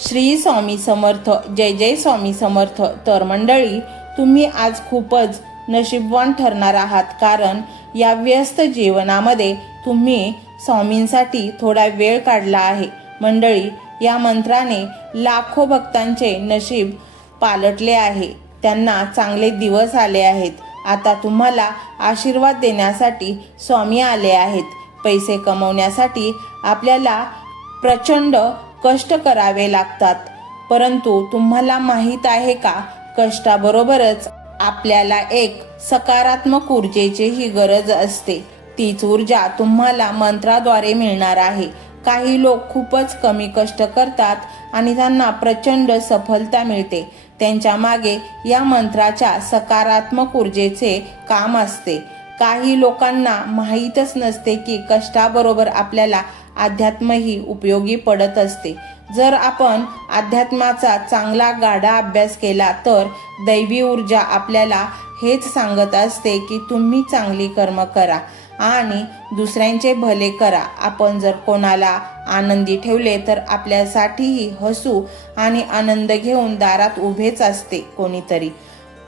श्री स्वामी समर्थ जय जय स्वामी समर्थ. तर मंडळी तुम्ही आज खूपच नशीबवान ठरणार आहात कारण या व्यस्त जीवनामध्ये तुम्ही स्वामींसाठी थोडा वेळ काढला आहे. मंडळी या मंत्राने लाखो भक्तांचे नशीब पालटले आहे. त्यांना चांगले दिवस आले आहेत. आता तुम्हाला आशीर्वाद देण्यासाठी स्वामी आले आहेत. पैसे कमवण्यासाठी आपल्याला प्रचंड कष्ट करावे लागतात. परंतु तुम्हाला माहीत आहे का? कष्टाबरोबरच आपल्याला एक सकारात्मक ऊर्जेचीही गरज असते. तीच ऊर्जा तुम्हाला मंत्राद्वारे मिळणार आहे. काही लोक खूपच कमी कष्ट करतात आणि त्यांना प्रचंड सफलता मिळते. त्यांच्या मागे या मंत्राच्या सकारात्मक ऊर्जेचे काम असते. काही लोकांना माहीतच नसते की कष्टाबरोबर आपल्याला अध्यात्मही उपयोगी पडत असते. जर आपण अध्यात्माचा चांगला गाढा अभ्यास केला तर दैवी ऊर्जा आपल्याला हेच सांगत असते की तुम्ही चांगली कर्म करा आणि दुसऱ्यांचे भले करा. आपण जर कोणाला आनंदी ठेवले तर आपल्यासाठीही हसू आणि आनंद घेऊन दारात उभेच असते कोणीतरी.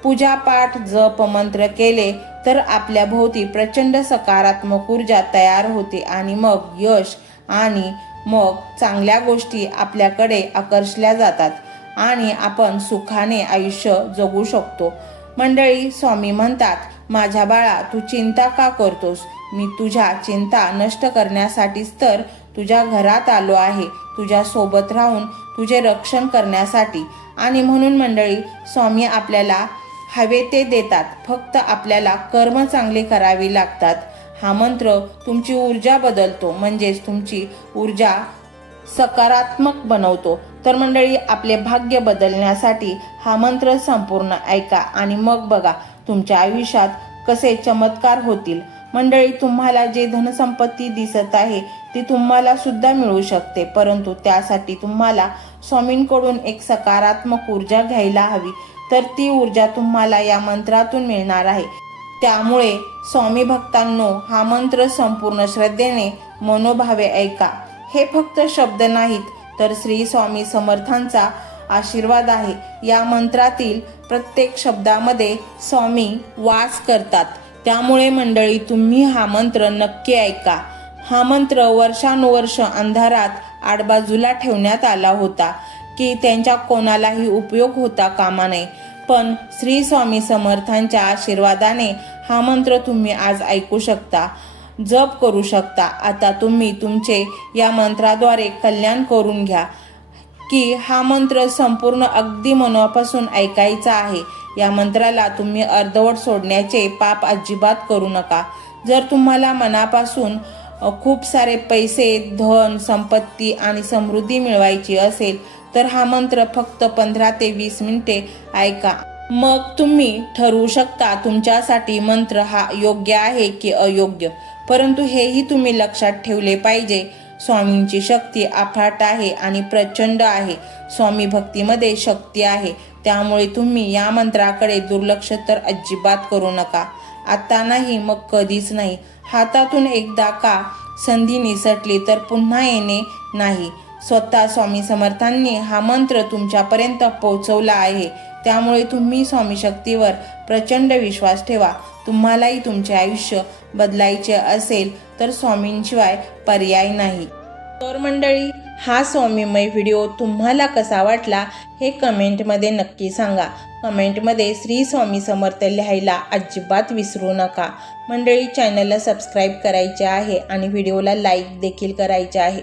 पूजापाठ जप मंत्र केले तर आपल्या भोवती प्रचंड सकारात्मक ऊर्जा तयार होते आणि मग यश आणि मग चांगल्या गोष्टी आपल्याकडे आकर्षल्या जातात आणि आपण सुखाने आयुष्य जगू शकतो. मंडळी स्वामी म्हणतात माझ्या बाळा तू चिंता का करतोस? मी तुझ्या चिंता नष्ट करण्यासाठीच तर तुझ्या घरात आलो आहे तुझ्या सोबत राहून तुझे रक्षण करण्यासाठी. आणि म्हणून मंडळी स्वामी आपल्याला हवे ते देतात फक्त आपल्याला कर्म चांगले करावी लागतात. हा मंत्र तुमची ऊर्जा बदलतो म्हणजेच तुमची ऊर्जा सकारात्मक बनवतो. तर मंडळी आपले भाग्य बदलण्यासाठी हा मंत्र संपूर्ण ऐका आणि मग बघा तुमच्या आयुष्यात कसे चमत्कार होतील. मंडळी तुम्हाला जे धनसंपत्ती दिसत आहे ती तुम्हाला सुद्धा मिळू शकते. परंतु त्यासाठी तुम्हाला स्वामींकडून एक सकारात्मक ऊर्जा घ्यायला हवी. तर ती ऊर्जा तुम्हाला या मंत्रातून मिळणार आहे. त्यामुळे स्वामी भक्तांनो हा मंत्र संपूर्ण श्रद्धेने मनोभावे ऐका. हे फक्त शब्द नाहीत तर श्री स्वामी समर्थांचा आशीर्वाद आहे. या मंत्रातील प्रत्येक शब्दामध्ये स्वामी वास करतात. त्यामुळे मंडळी तुम्ही हा मंत्र नक्की ऐका. हा मंत्र वर्षानुवर्ष अंधारात आडबाजूला ठेवण्यात आला होता की त्यांच्या कोणालाही उपयोग होता कामा नये. पण श्री स्वामी समर्थांच्या आशीर्वादाने हा मंत्र तुम्ही आज ऐकू शकता जप करू शकता. आता तुम्ही तुमचे या मंत्राद्वारे कल्याण करून घ्या की हा मंत्र संपूर्ण अगदी मनापासून ऐकायचा आहे. या मंत्राला तुम्ही अर्धवट सोडण्याचे पाप अजिबात करू नका. जर तुम्हाला मनापासून खूप सारे पैसे धन संपत्ती आणि समृद्धी मिळवायची असेल तर हा मंत्र फक्त पंधरा ते वीस मिनिटे ऐका. मग तुम्ही ठरवू शकता तुमच्यासाठी मंत्र हा योग्य आहे की अयोग्य. परंतु हेही तुम्ही लक्षात ठेवले पाहिजे. स्वामींची शक्ती अफाट आहे आणि प्रचंड आहे. स्वामी भक्तीमध्ये शक्ती आहे. त्यामुळे तुम्ही या मंत्राकडे दुर्लक्ष तर अजिबात करू नका. आता नाही मग कधीच नाही. हातातून एकदा का संधी निसटली तर पुन्हा येणे नाही. स्वतः स्वामी समर्थांनी हा मंत्र तुमच्यापर्यंत पोहोचवला आहे. त्यामुळे तुम्ही स्वामी शक्तीवर प्रचंड विश्वास ठेवा. तुम्हालाही तुमचे आयुष्य बदलायचे असेल तर स्वामींशिवाय पर्याय नाही. तर मंडळी हा स्वामीमय व्हिडिओ तुम्हाला कसा वाटला हे कमेंटमध्ये नक्की सांगा. कमेंटमध्ये श्री स्वामी समर्थ लिहायला अजिबात विसरू नका. मंडळी चॅनलला सबस्क्राईब करायचे आहे आणि व्हिडिओला लाईक देखील करायचे आहे.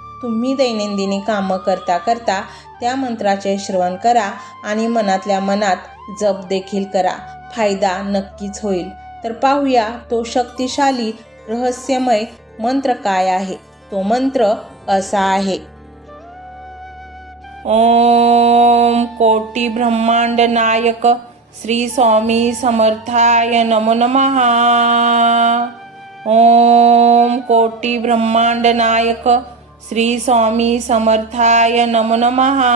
तुम्ही दैनंदिनी कामं करता करता त्या मंत्राचे श्रवण करा आणि मनातल्या मनात जप देखील करा. फायदा नक्कीच होईल. तर पाहूया तो शक्तिशाली रहस्यमय मंत्र काय आहे? तो मंत्र असा आहे. ओम कोटी ब्रह्मांड नायक श्री स्वामी समर्थाय नमो नमः. ओम कोटी ब्रह्मांड नायक श्री स्वामी समर्थाय नमो नमहा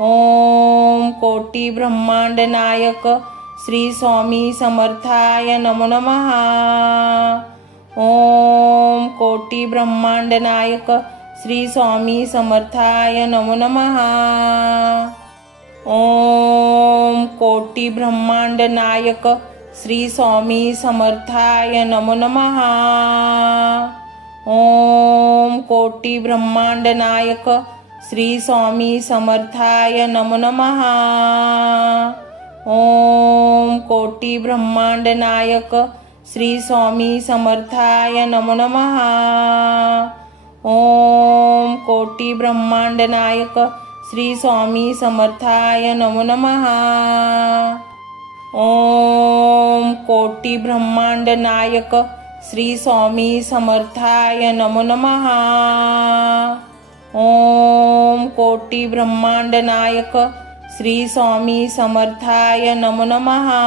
ओम कोटी ब्रह्मांड नायक श्री स्वामी समर्थाय नमो नमः। ओम कोटी ब्रह्मांड नायक श्री स्वामी समर्थाय नमो नमः। ओम कोटी ब्रह्मांड नायक श्री स्वामी समर्थाय नमो नमहा ओम कोटी ब्रह्मांड नायक श्री स्वामी समर्थाय नमो नमहा ओम कोटी ब्रह्मांड नायक श्री स्वामी समर्थाय नमो नमहा ओम कोटी ब्रह्मांड नायक श्री स्वामी समर्थाय नमो नमहा ओम कोटी ब्रह्मांड नायक श्री स्वामी समर्थाय नमो नमहा ओम कोटी ब्रह्मांड नायक श्री स्वामी समर्थाय नमो नमहा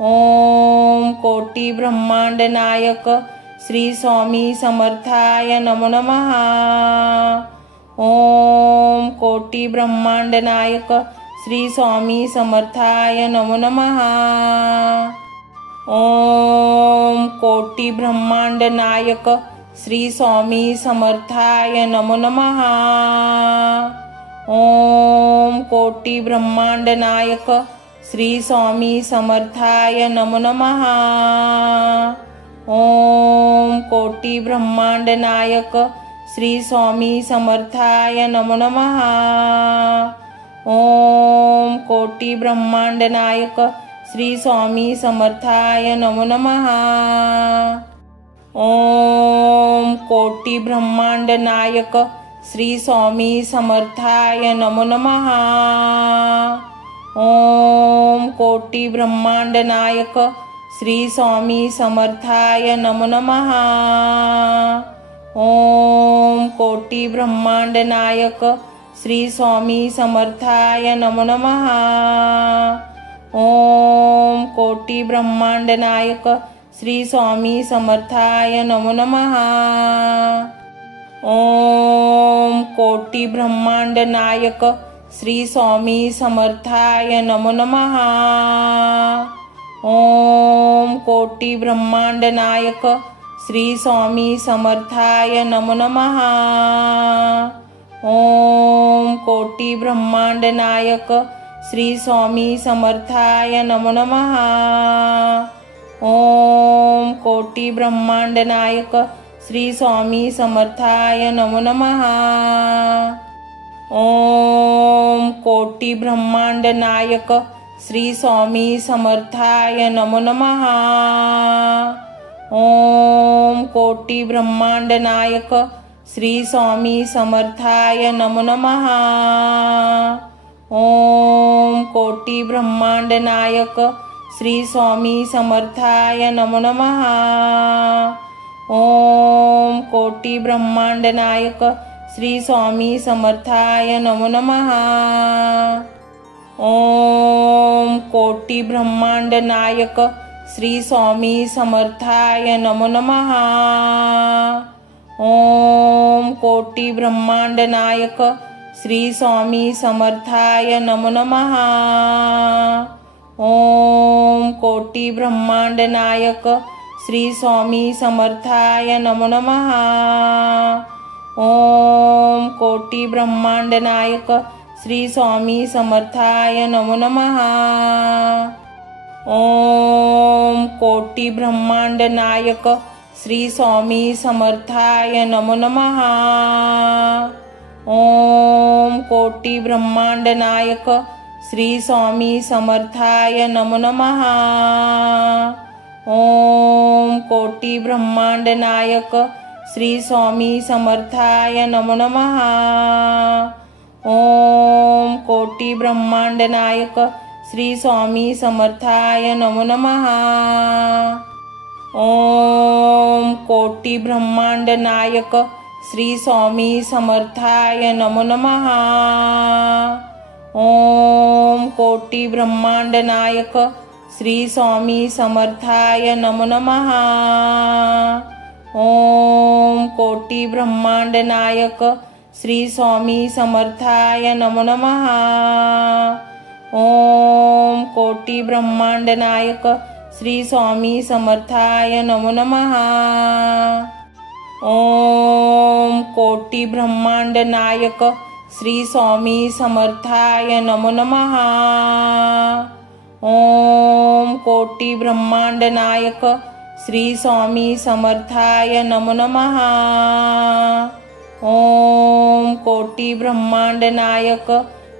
ओम कोटी ब्रह्मांड नायक श्री स्वामी समर्थाय नमो नमः। ओम कोटी ब्रह्मांड नायक श्री स्वामी समर्थाय नमो नमः। ओम कोटी ब्रह्मांड नायक श्री स्वामी समर्थाय नमो नमः। ओम कोटी ब्रह्मांड नायक श्री स्वामी समर्थाय नमो नमः। ओम कोटी ब्रह्मांड नायक श्री स्वामी समर्थाय नमो नमः। ओम कोटी ब्रह्मांड नायक श्री स्वामी समर्थाय नमो नमहा ओम कोटी ब्रह्मांड नायक श्री स्वामी समर्थाय नमो नमहा ओम कोटी ब्रह्मांड नायक श्री स्वामी समर्थाय नमो नमः. ओम कोटी ब्रह्मांड नायक श्री स्वामी समर्थाय नमो नमः. ओम कोटी ब्रह्मांड नायक श्री स्वामी समर्थाय नमो नमहा ओम कोटी ब्रह्मांड नायक श्री स्वामी समर्थाय नमो नमहा ओम कोटी ब्रह्मांड नायक श्री स्वामी समर्थाय नमो नमहा ओम कोटी ब्रह्मांड नायक श्री स्वामी समर्थाय नमो नमः. ओम कोटी ब्रह्मांड नायक श्री स्वामी समर्थाय नमो नमः. ओम कोटी ब्रह्मांड नायक श्री स्वामी समर्थाय नमो नमः. ओम कोटी ब्रह्मांड नायक श्री स्वामी समर्थाय नमो नमः. ओम कोटी ब्रह्मांड नायक श्री स्वामी समर्थाय नमो नमः। ओम कोटी ब्रह्मांड नायक श्री स्वामी समर्थाय नमो नमः। ओम कोटी ब्रह्मांड नायक श्री स्वामी समर्थाय नमो नमः। ओम कोटी ब्रह्मांड नायक श्री स्वामी समर्थाय नमो नमहा ओम कोटी ब्रह्मांड नायक श्री स्वामी समर्थाय नमो नमहा ओम कोटी ब्रह्मांड नायक श्री स्वामी समर्थाय नमो नमहा ओम कोटी ब्रह्मांड नायक श्री स्वामी समर्थाय नमो नमहा ओम कोटी ब्रह्मांड नायक श्री स्वामी समर्थाय नमो नमः। ओम कोटी ब्रह्मांड नायक श्री स्वामी समर्थाय नमो नमः। ओम कोटी ब्रह्मांड नायक श्री स्वामी समर्थाय नमो नमः। ओम कोटी ब्रह्मांड नायक श्री स्वामी समर्थाय नमो नमहा ओम कोटी ब्रह्मांड नायक श्री स्वामी समर्थाय नमो नमहा ओम कोटी ब्रह्मांड नायक श्री स्वामी समर्थाय नमो नमहा ओम कोटी ब्रह्मांड नायक श्री स्वामी समर्थाय नमो नमहा ओम कोटी ब्रह्मांड नायक श्री स्वामी समर्थाय नमो नमः। ओम कोटी ब्रह्मांड नायक श्री स्वामी समर्थाय नमो नमः। ओम कोटी ब्रह्मांड नायक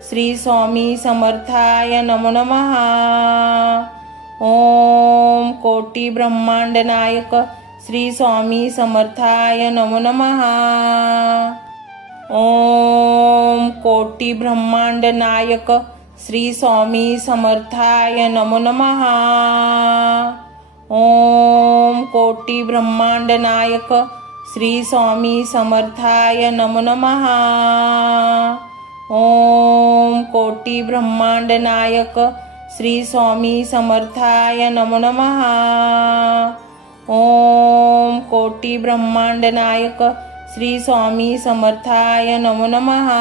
श्री स्वामी समर्थाय नमो नमः। ओम कोटी ब्रह्मांड नायक श्री स्वामी समर्थाय नमो नमहा ओम कोटी ब्रह्मांड नायक श्री स्वामी समर्थाय नमो नमहा ओम कोटी ब्रह्मांड नायक श्री स्वामी समर्थाय नमो नमहा ओम कोटी ब्रह्मांड नायक श्री स्वामी समर्थाय नमो नमः. ओम कोटी ब्रह्मांड नायक श्री स्वामी समर्थाय नमो नमहा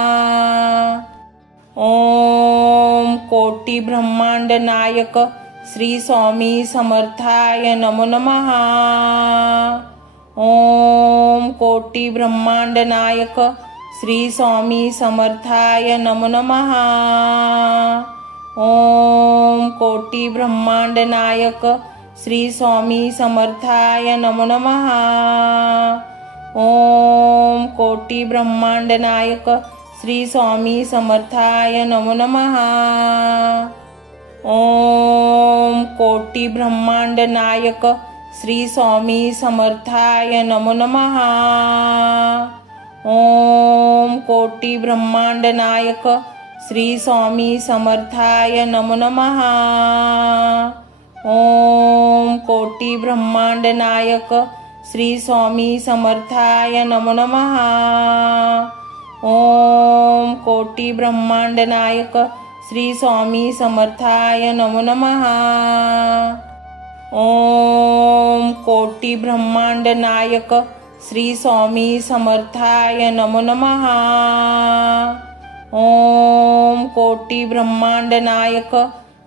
ओम कोटी ब्रह्मांड नायक श्री स्वामी समर्थाय नमो नमः। ओम कोटी ब्रह्मांड नायक श्री स्वामी समर्थाय नमो नमः। ओम कोटी ब्रह्मांड नायक श्री स्वामी समर्थाय नमो नमः। ओम कोटी ब्रह्मांड नायक श्री स्वामी समर्थाय नमो नमः। ओम कोटी ब्रह्मांड नायक श्री स्वामी समर्थाय नमो नमहा ओम कोटी ब्रह्मांड नायक श्री स्वामी समर्थाय नमो नमः। ओम कोटी ब्रह्मांड नायक श्री स्वामी समर्थाय नमो नमहा ओम कोटी ब्रह्मांड नायक श्री स्वामी समर्थाय नमो नमहा ओम कोटी ब्रह्मांड नायक श्री स्वामी समर्थाय नमो नमहा ओम कोटी ब्रह्मांड नायक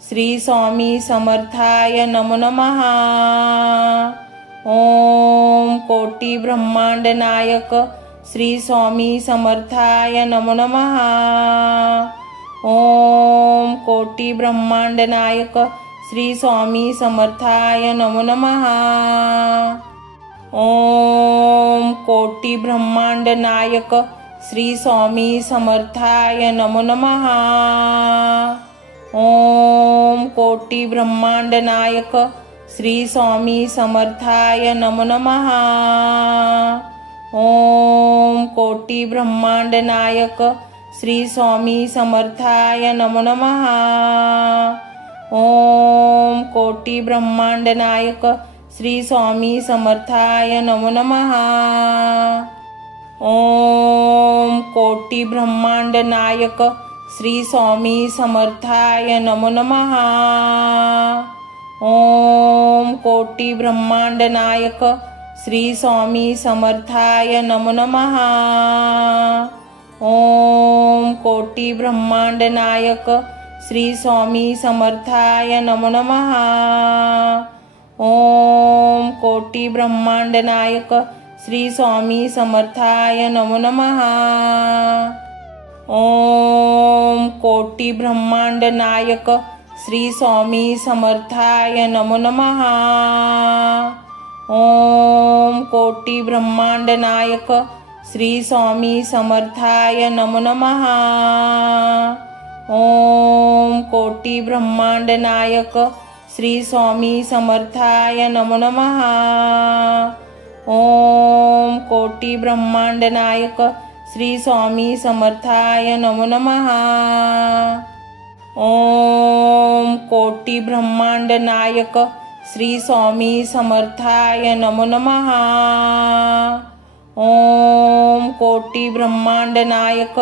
श्री स्वामी समर्थाय नमो नमहा ओम कोटी ब्रह्मांड नायक श्री स्वामी समर्थाय नमो नमहा ओम कोटी ब्रह्मांड नायक श्री स्वामी समर्थाय नमो नमहा ओम कोटी ब्रह्मांड नायक श्री स्वामी समर्थाय नमो नमहा ओम कोटी ब्रह्मांड नायक श्री स्वामी समर्थाय नम नमहा ओम कोटी ब्रह्मांड नायक श्री स्वामी समर्थाय नमो नमहा ओम कोटी ब्रह्मांड नायक श्री स्वामी समर्थाय नमो नमहा ओम कोटी ब्रह्मांड नायक श्री स्वामी समर्थाय नमो नमहा ओम कोटी ब्रह्मांड नायक श्री स्वामी समर्थाय नमो नमहा ओम कोटी ब्रह्मांड नायक श्री स्वामी समर्थाय नमो नमः। ओम कोटी ब्रह्मांड नायक श्री स्वामी समर्थाय नमो नमः। ओम कोटी ब्रह्मांड नायक श्री स्वामी समर्थाय नमो नमः। ओम कोटी ब्रह्मांड नायक श्री स्वामी समर्थाय नमो नमः। ओम कोटी ब्रह्मांड नायक श्री स्वामी समर्थाय नमो नमः। ओम कोटी ब्रह्मांड नायक श्री स्वामी समर्थाय नमो नमहा ओम कोटी ब्रह्मांड नायक श्री स्वामी समर्थाय नमो नमहा ओम कोटी ब्रह्मांड नायक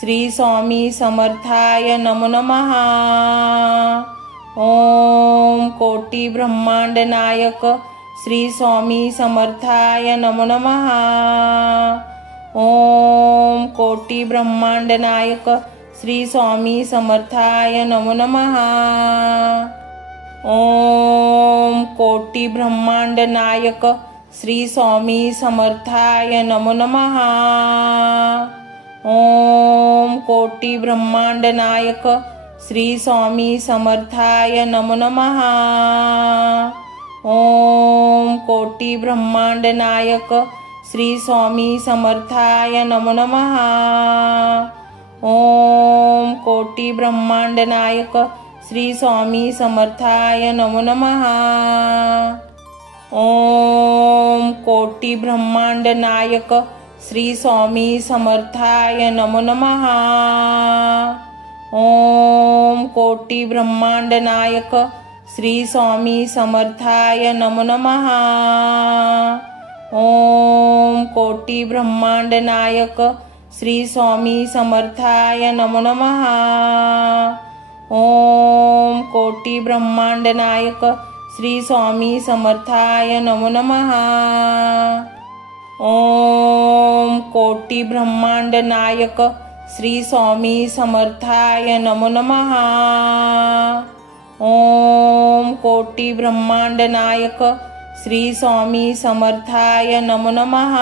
श्री स्वामी समर्थाय नमो नमः. ओम कोटी ब्रह्मांड नायक श्री स्वामी समर्थाय नमो नमः. ओम कोटी ब्रह्मांड नायक श्री स्वामी समर्थाय नमो नमहा ओम कोटी ब्रह्मांड नायक श्री स्वामी समर्थाय नमो नमः। ओम कोटी ब्रह्मांड नायक श्री स्वामी समर्थाय नमो नमः। ओम कोटी ब्रह्मांड नायक श्री स्वामी समर्थाय नमो नमहा ओम कोटी ब्रह्मांड नायक श्री स्वामी समर्थाय नमो नमहा ओम कोटी ब्रह्मांड नायक श्री स्वामी समर्थाय नमो नमहा ओम कोटी ब्रह्मांड नायक श्री स्वामी समर्थाय नमो नमहा ओम कोटी ब्रह्मांड नायक श्री स्वामी समर्थाय नमो नमः। ओम कोटी ब्रह्मांड नायक श्री स्वामी समर्थाय नमो नमः। ओम कोटी ब्रह्मांड नायक श्री स्वामी समर्थाय नमो नमः। ओम कोटी ब्रह्मांड नायक श्री स्वामी समर्थाय नमो नमः।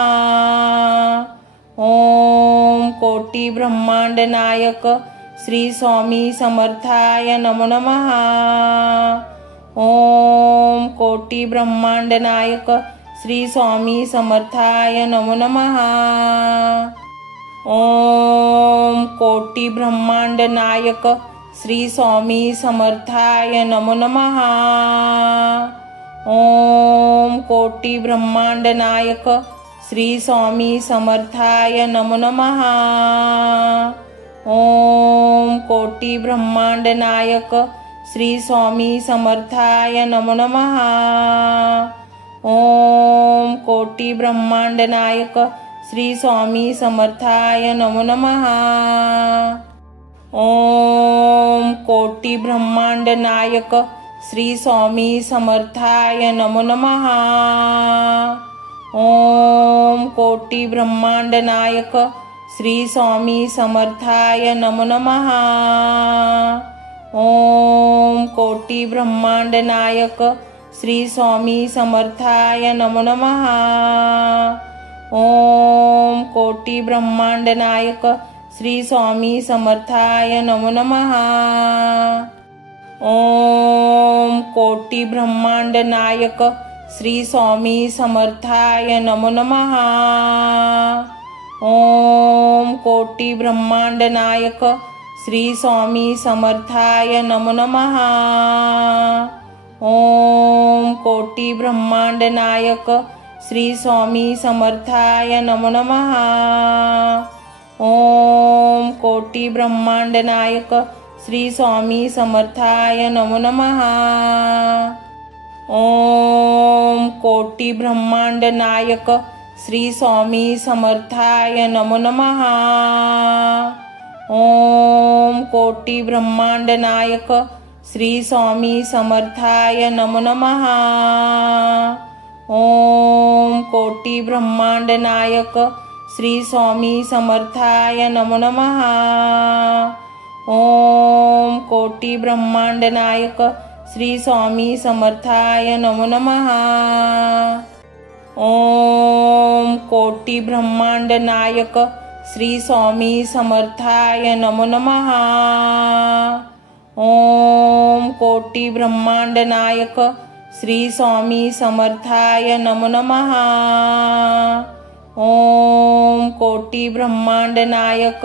ओम कोटी ब्रह्मांड नायक श्री स्वामी समर्थाय नमो नमः। ओम कोटी ब्रह्मांड नायक श्री स्वामी समर्थाय नमो नमः। ओम कोटी ब्रह्मांड नायक श्री स्वामी समर्थाय नमो नमः। ओम कोटी ब्रह्मांड नायक श्री स्वामी समर्थाय नमो नमः। ओम कोटी ब्रह्मांड नायक श्री स्वामी समर्थाय नमो नमः। ओम कोटी ब्रह्मांड नायक श्री स्वामी समर्थाय नमो नमः। ओम कोटी ब्रह्मांड नायक श्री स्वामी समर्थाय नमो नमहा ओम कोटी ब्रह्मांड नायक श्री स्वामी समर्थाय नमो नमहा ओम कोटी ब्रह्मांड नायक श्री स्वामी समर्थाय नमो नमहा ओम कोटी ब्रह्मांड नायक श्री स्वामी समर्थाय नमो नमहा ओम कोटी ब्रह्मांड नायक श्री स्वामी समर्थाय नमो नमः। ओम कोटी ब्रह्मांड नायक श्री स्वामी समर्थाय नमो नमः। ओम कोटी ब्रह्मांड नायक श्री स्वामी समर्थाय नमो नमः। ओम कोटी ब्रह्मांड नायक श्री स्वामी समर्थाय नमो नमहा ओम कोटी ब्रह्मांड नायक श्री स्वामी समर्थाय नमो नमहा ओम कोटी ब्रह्मांड नायक श्री स्वामी समर्थाय नमो नमहा ओम कोटी ब्रह्मांड नायक श्री स्वामी समर्थाय नमो नमः. ओम कोटी ब्रह्मांड नायक श्री स्वामी समर्थाय नमो नमः। ओम कोटी ब्रह्मांड नायक श्री स्वामी समर्थाय नमो नमः। ओम कोटी ब्रह्मांड नायक श्री स्वामी समर्थाय नमो नमः। ओम कोटी ब्रह्मांड नायक